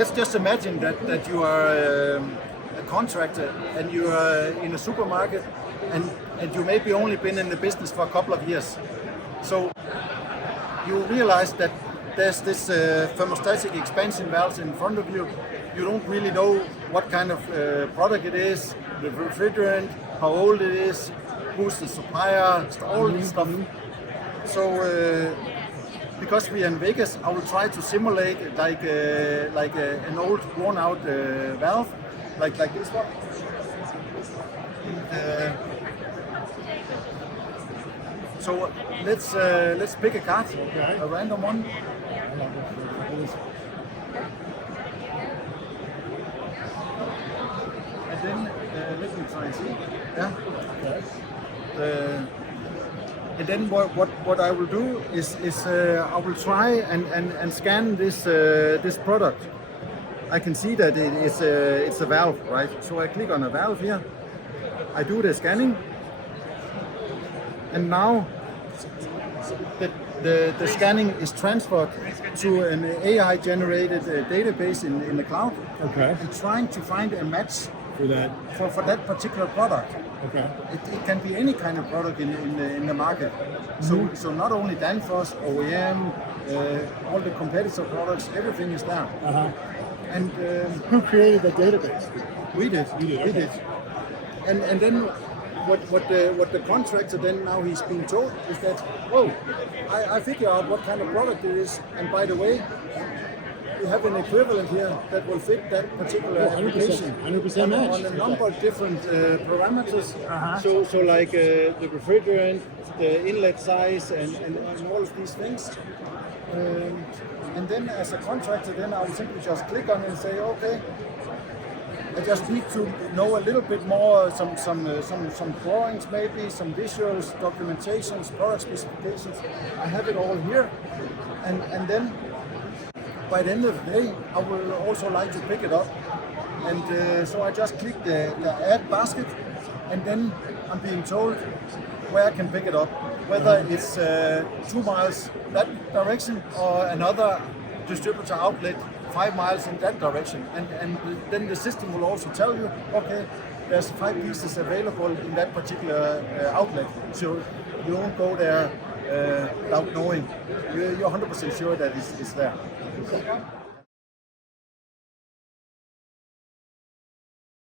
let's just imagine that you are a contractor and you are in a supermarket and you maybe only been in the business for a couple of years. So you realize that there's this thermostatic expansion valves in front of you. You don't really know what kind of product it is, the refrigerant, how old it is, who's the supplier, all this stuff. So because we are in Vegas, I will try to simulate like an old worn-out valve, like this one. So let's pick a card, a random one. And then let me try and see. Yeah. And then what I will do is I will try and scan this product. I can see that it's a valve, right? So I click on a valve here. I do the scanning, and now the scanning is transferred to an AI generated database in the cloud. Okay. And trying to find a match For that. For that particular product. Okay. It can be any kind of product in the market. So not only Danfoss, OEM, all the competitor products, everything is there. And Who created the database? we did. We did. And then what the contractor then now he's being told is that, oh, I figure out what kind of product it is, and by the way, we have an equivalent here that will fit that particular application 100% match. on a number of different parameters. So like the refrigerant, the inlet size, and all of these things. And then as a contractor, then I will simply just click on it and say, okay, I just need to know a little bit more, some drawings maybe, some visuals, documentations, product specifications. I have it all here, and then by the end of the day, I will also like to pick it up. And so I just click the add basket, and then I'm being told where I can pick it up, whether it's 2 miles that direction or another distributor outlet 5 miles in that direction. And then the system will also tell you, okay, there's 5 pieces available in that particular outlet. So you don't go there without knowing. You're 100% sure that it's there.